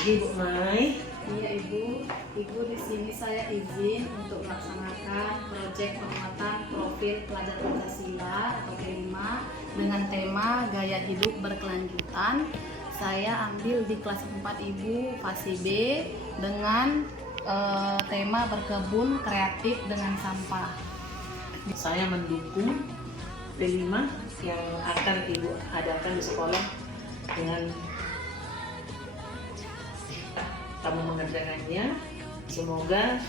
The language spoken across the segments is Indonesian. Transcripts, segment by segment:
pagi Bu Mai. Iya Ibu di sini saya izin untuk melaksanakan proyek penguatan profil pelajar Pancasila atau P5 dengan tema gaya hidup berkelanjutan. Saya ambil di kelas 4 Ibu fase B dengan tema berkebun kreatif dengan sampah. Saya mendukung P5 yang akan Ibu adakan di sekolah dengan kamu mengerjakannya. Semoga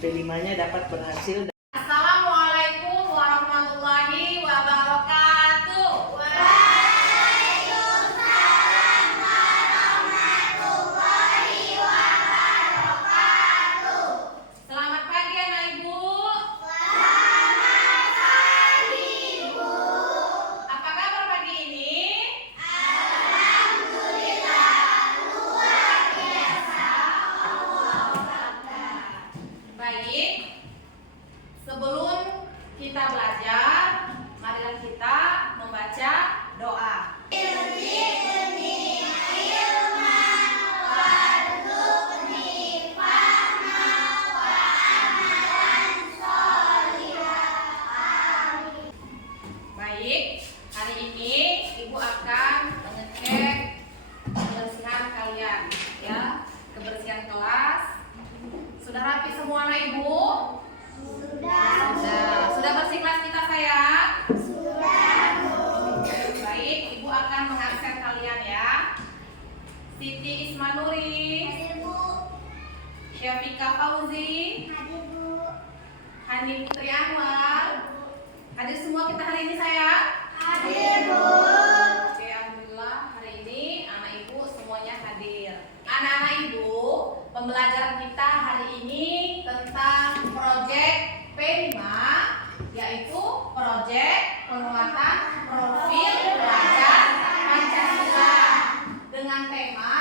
P5-nya dapat berhasil. Assalamualaikum warahmatullahi wabarakatuh. Waalaikumsalam warahmatullahi wabarakatuh. Selamat pagi anak ibu. Selamat pagi ibu. Apa kabar pagi ini? Baik, sebelum kita belajar, marilah kita membaca doa. Baik, hari ini Ibu akan mengecek kebersihan kalian, ya, kebersihan kelas. Sudah rapi semua anak ibu? Sudah bersih kelas kita sayang? Sudah. Baik, ibu akan mengabsen kalian ya. Siti Ismanuri. Hadir Bu. Syafika Fauzi. Hadir Bu. Hani Putri Anwar. Hadir semua kita hari ini sayang? Hadir Bu. Oke, alhamdulillah hari ini anak ibu semuanya hadir. Anak-anak ibu, pembelajaran kita hari ini tentang proyek P5, yaitu proyek penguatan profil pelajar Pancasila dengan tema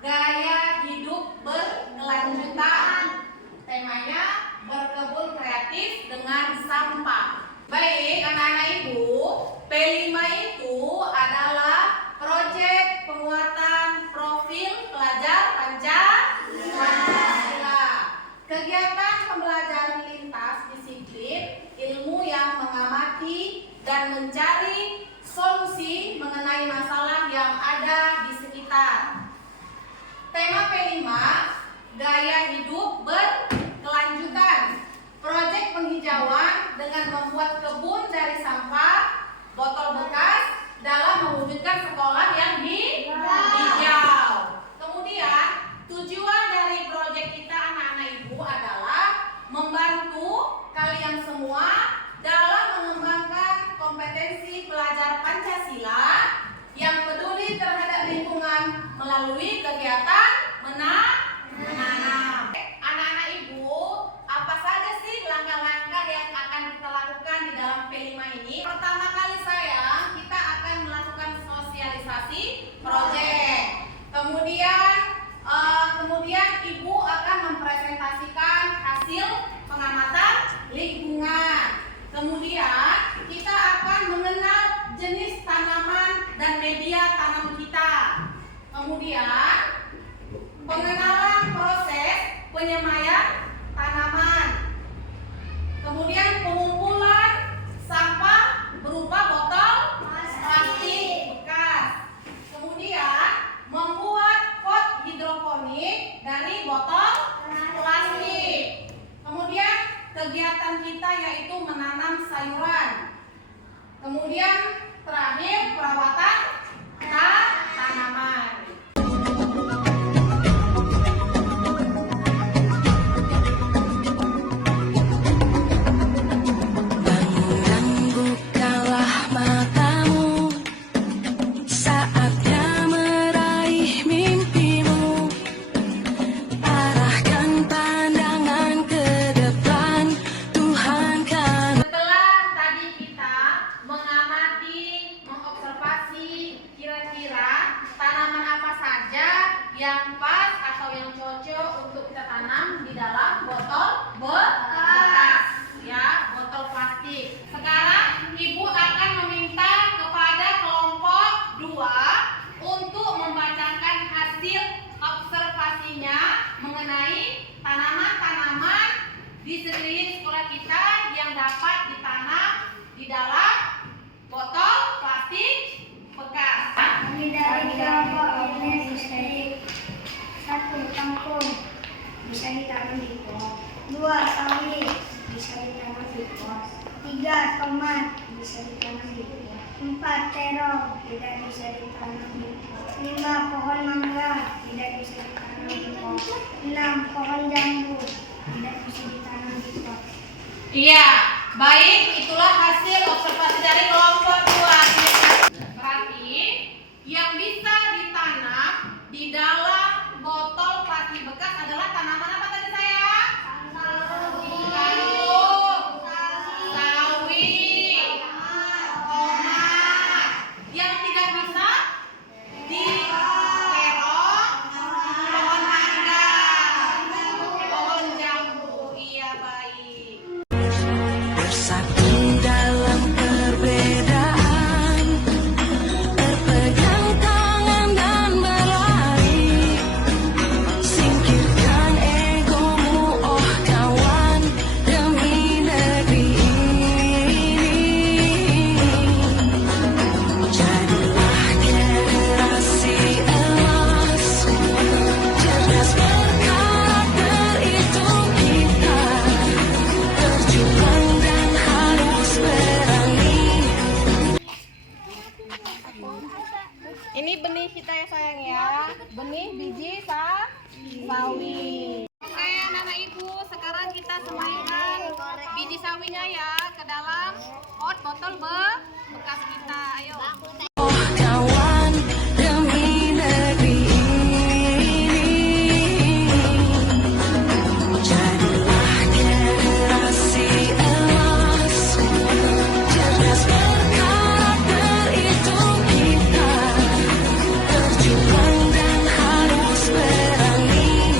gaya hidup berkelanjutan. Temanya berkebun kreatif dengan sampah. Baik, anak-anak ibu, P5 itu adalah proyek penguatan profil pelajar Pancasila. Kegiatan pembelajaran lintas disiplin ilmu yang mengamati dan mencari solusi mengenai masalah yang ada di sekitar. Tema P5, gaya hidup berkelanjutan. Proyek penghijauan dengan membuat kebun dari sampah, botol bekas dalam mewujudkan sekolah yang hijau. Kemudian tujuan dari proyek kita anak-anak ibu adalah membantu kalian semua dalam mengembangkan kompetensi pelajar Pancasila yang peduli terhadap lingkungan melalui kegiatan menanam. Anak-anak ibu, apa saja sih langkah-langkah yang akan kita lakukan di dalam P5 ini? Pertama kali sayang, kita akan melakukan sosialisasi proyek. Kemudian ibu akan mempresentasikan hasil pengamatan lingkungan. Kemudian kita akan mengenal jenis tanaman dan media tanam kita. Kemudian pengenalan proses penyemaian tanaman. Kemudian pengumpulan sampah berupa botol plastik bekas. Kemudian membuat pot hidroponik dari botol plastik. Kemudian kegiatan kita yaitu menanam sayuran. Kemudian terakhir perawatan tanaman. Yang pas atau yang cocok untuk kita tanam di dalam botol bekas, ya, botol plastik. Sekarang ibu akan meminta kepada kelompok 2 untuk membacakan hasil observasi di sekeliling sekolah kita yang dapat ditanam di dalam botol plastik bekas. Kami dari kelompok ini bisa satu kangkung bisa ditanam di pot, 2 sawi bisa ditanam di pot, 3 tomat bisa ditanam di pot, 4 terong tidak bisa ditanam di pot, 5 pohon mangga tidak bisa ditanam di pot, 6 pohon jambu tidak bisa ditanam di pot. Iya, baik, itulah hasil observasi dari kelompok 2. Berarti yang bisa ditanam di dalam botol plastik bekas adalah tanaman apa tadi saya? Kangkung, sawi, tomat. Yang tidak bisa di terong, pohon mangga, pohon jambu. Iya, baik. Bersatu dalam perbedaan, berpegang tangan dan berlari. Singkirkan egomu, oh kawan, demi negeri ini. Jadilah generasi emas, cerdas berkarakter itu kita. Berjuang dan harus berani. Ini benih kita ya sayang ya, benih biji sawi. Oke anak-anak ibu, sekarang kita semaikan biji sawinya ya ke dalam pot botol bekas kita. Ayo. Oh kawan, demi negeri ini. Jadilah generasi emas, cerdas berkarakter itu kita. Berjuang dan harus berani.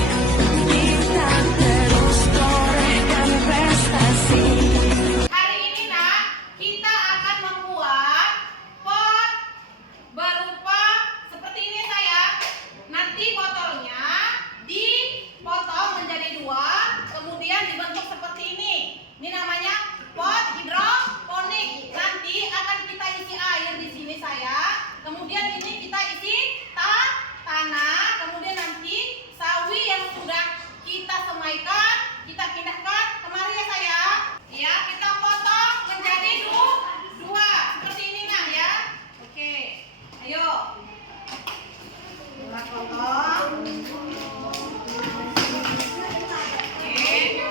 Kita terus torehkan prestasi. Hari ini nak, kita akan membuat pot berupa seperti ini sayang. Nanti botolnya dipotong menjadi 2, kemudian dibentuk seperti ini. Ini namanya pot hidroponik. Nanti akan kita isi air di sini sayang. Kemudian ini kita isi tanah. Kemudian nanti sawi yang sudah kita semaikan, kita pindahkan kemari ya sayang. Ya, kita potong menjadi 2 seperti ini nah ya. Oke, ayo. Kita potong. Oke.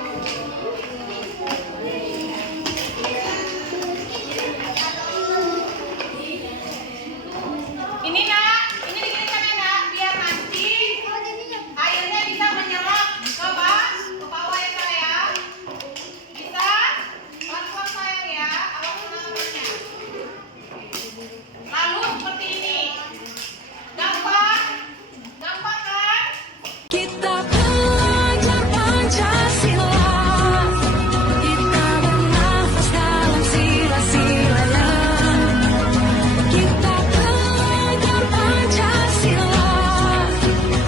Ini nak, ini dikirimkan ya nak, biar nanti airnya bisa menyerap ke bawah ya sayang. Bisa pelan-pelan sayang ya, awas kena tangannya. Lalu seperti ini, gampang kan? Kita belajar Pancasila, kita bernafas dalam sila-silanya. Kita belajar Pancasila,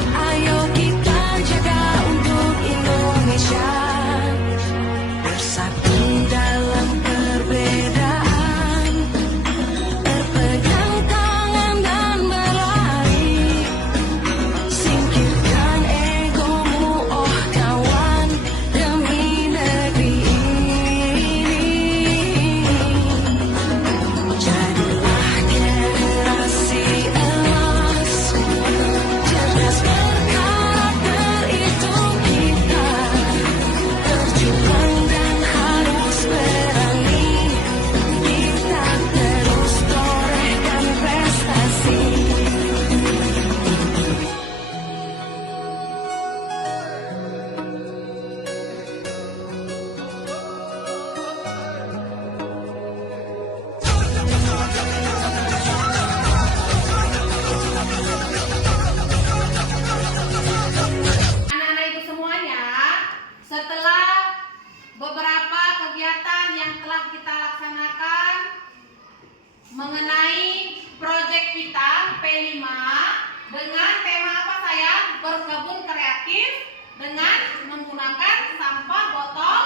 ayo kita jaga untuk Indonesia. Bersatu dalam perbedaan, berpegang tangan dan berlari. Singkirkan egomu, oh kawan, demi negeri ini. Jadilah generasi emas, cerdas berkarakter itu kita. Berjuang dan harus berani. Kita terus torehkan prestasi. Anak-anak ibu semuanya, setelah beberapa kegiatan yang telah kita laksanakan mengenai proyek kita P5 dengan tema apa sayang? Berkebun kreatif dengan menggunakan sampah botol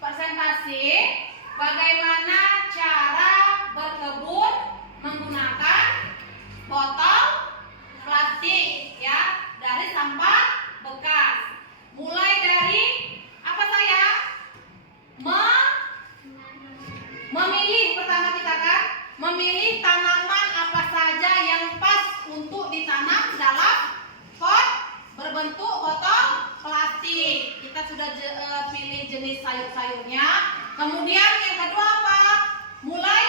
presentasi bagaimana cara berkebun menggunakan botol plastik ya, dari sampah bekas. Mulai dari apa saya? Memilih, pertama kita kan memilih tanaman apa saja yang pas untuk ditanam dalam pot berbentuk botol plastik. Kita sudah pilih jenis sayur-sayurnya. Kemudian yang kedua apa? Mulai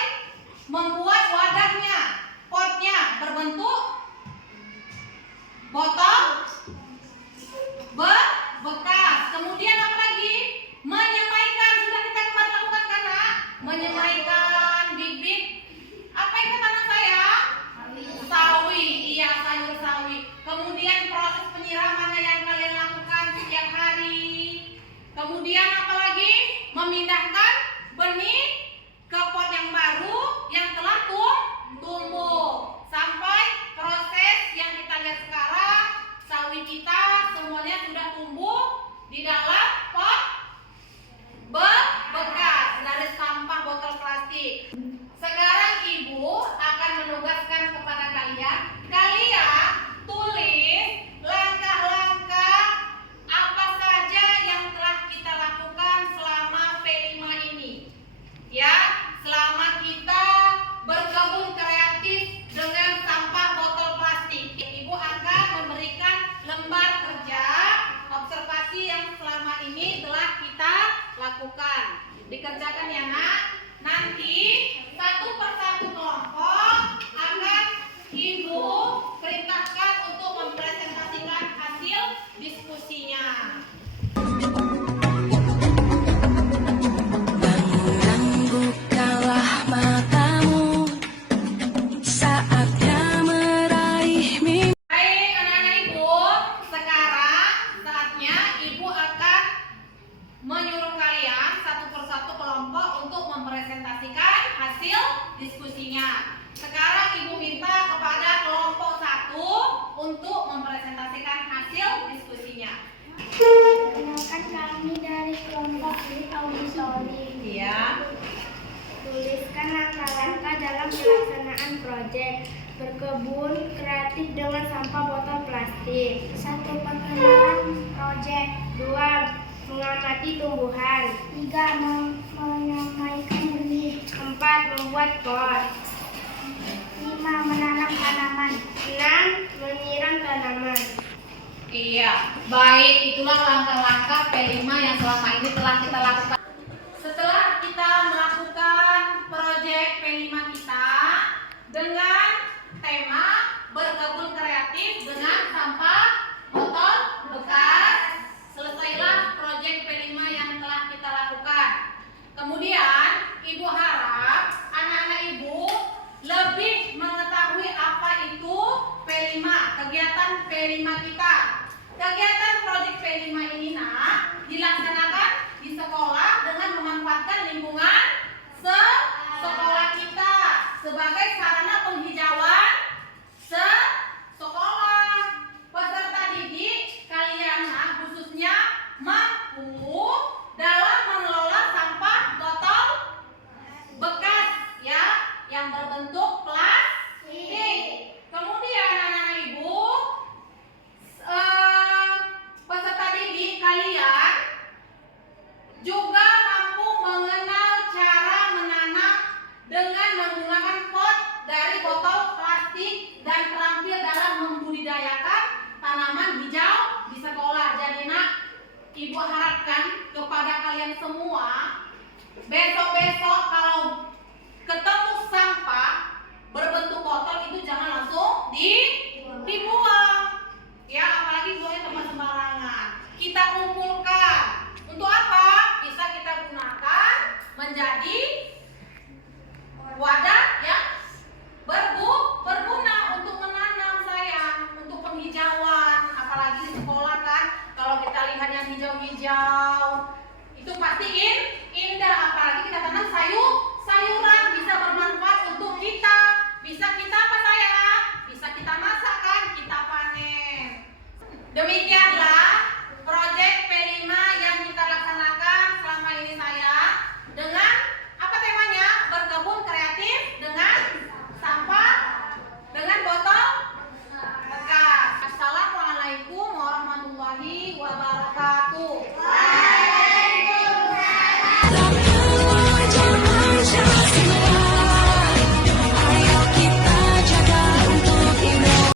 membuat wadahnya, potnya berbentuk botol bekas. Kemudian apa lagi? Menyemaikan, sudah kita kemarin lakukan kan, Nak? Menyemaikan bibit apa yang tanam saya? Sawi, iya, sayur sawi. Kemudian proses penyiramannya yang kalian lakukan setiap hari. Kemudian apa lagi? Memindahkan benih ke pot yang baru yang telah tumbuh. Sampai proses yang kita lihat sekarang, sawi kita semuanya sudah tumbuh di dalam pot bekas dari sampah botol plastik. Sekarang Ibu akan menugaskan kepada kalian tulis langkah-langkah apa saja yang telah kita lakukan selama P5 ini. Ya, selama kita berkebun kreatif dengan sampah botol plastik. Ibu akan memberikan lembar kerja observasi yang selama ini telah kita lakukan. Dikerjakan ya, Nak. Nanti satu persatu kelompok akan Ibu perintahkan untuk mempresentasikan hasil diskusinya. Bangun, bukalah matamu, saatnya meraih mimpi. Baik anak-anak Ibu, sekarang saatnya Ibu akan menyuruh kalian satu persatu kelompok untuk mempresentasikan hasil diskusinya. Sekarang Ibu minta kepada kelompok 1 untuk mempresentasikan hasil diskusinya. Perkenalkan, kami dari kelompok auditori. Iya. Tuliskan langkah-langkah dalam pelaksanaan proyek berkebun kreatif dengan sampah botol plastik. 1. Perkenalan proyek. 2. Mengamati tumbuhan. 3. Menyemaikan benih. 4. Membuat pot. 5. Menanam tanaman. 6. Menyiram tanaman. Iya, baik, itulah langkah-langkah P5 yang selama ini telah kita lakukan. Setelah kita melakukan proyek P5 kita dengan tema berkebun kreatif dengan sampah botol bekas, selesailah proyek P5 yang telah kita lakukan. Kemudian, Ibu harap anak-anak Ibu lebih mengetahui apa itu P5, kegiatan P5 kita. Kegiatan proyek P5 ini, Nak, dilaksanakan di sekolah dengan memanfaatkan lingkungan sekolah kita sebagai sarana penghijauan sekolah. Peserta didik kalian, Nak, khususnya mampu dalam mengelola sampah botol bekas ya, yang berbentuk plastik. Kemudian anak-anak Ibu, peserta didik kalian juga mampu mengenal cara menanam dengan menggunakan pot dari botol plastik dan terampil dalam membudidayakan tanaman hijau di sekolah. Jadi, Nak, Ibu harapkan kepada kalian semua, besok-besok kalau ketemu sampah berbentuk botol itu jangan langsung dibuang. Ya, apalagi buangnya tempat sembarangan. Kita kumpulkan. Untuk apa? Bisa kita gunakan menjadi wadah yang berguna untuk menanam, sayang, untuk penghijauan. Apalagi di sekolah kan, kalau kita lihat yang hijau-hijau itu pasti indah. Apalagi kita tanam sayuran, bisa bermanfaat untuk kita. Bisa kita apa, sayang? Bisa kita masak kan, kita panen. Demikian